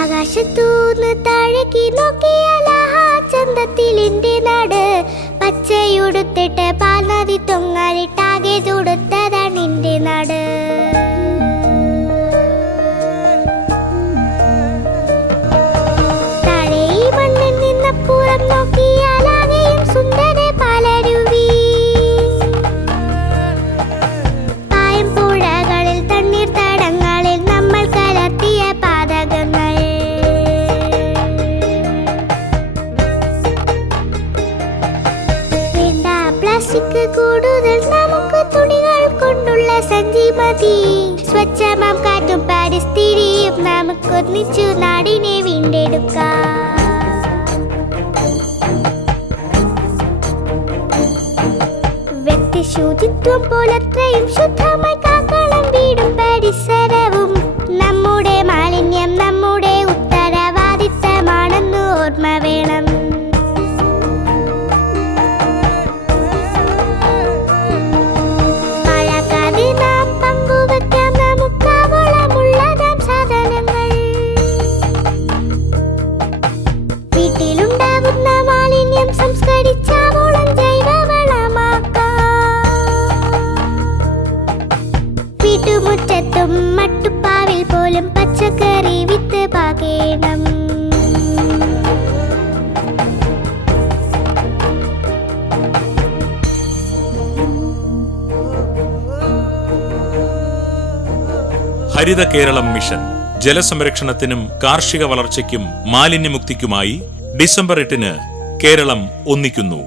ആകാശത്തൂന്ന് താഴേക്ക് നോക്കിയാൽ ചന്തത്തിൽ എന്റെ നാട്. പച്ചയുടുത്തിട്ട് പാൽനദി തൊങ്ങാലിട്ടാകെ ചുടുത്തതാണ് എന്റെ നാട്. താഴെ ഈ മണ്ണിൽ നിന്നപ്പുറം നോക്കിയാൽ ആകെയും സുന്ദര പാലരുവി. പായം പുഴകളിൽ തണ്ണീർ തടങ്ങളിൽ നമ്മൾ കലർത്തിയ പാതകങ്ങൾ. പ്ലാസ്റ്റിക് കൂടുതൽ നമുക്ക് തുണികൾ കൊണ്ടുള്ള സഞ്ചി മതി. സ്വച്ഛമാം കാറ്റും പരിസ്ഥിതിയും നമുക്കൊന്നിച്ചു നാടിനെ വീണ്ടെടുക്കാം. വ്യക്തി ശുചിത്വം പോലത്രയും ശുദ്ധമായി കാക്കണം വീടും പരിസരവും. നമ്മുടെ മാലിന്യം നമ്മുടെ ഉത്തരവാദിത്തമാണെന്ന് ഓർമ്മ വേണം. വീട്ടിലുണ്ടാകുന്ന മാലിന്യം സംസ്കരിച്ചാവോളം ജൈവവളമാക്കാം. വീട്ടുമുറ്റത്തും മട്ടുപ്പാവിൽ പോലും പച്ചക്കറി വിത്ത് പാകേണം. ഹരിത കേരളം മിഷൻ ജലസംരക്ഷണത്തിനും കാർഷിക വളർച്ചയ്ക്കും മാലിന്യമുക്തിക്കുമായി ഡിസംബർ 8 കേരളം ഒന്നിക്കുന്നു.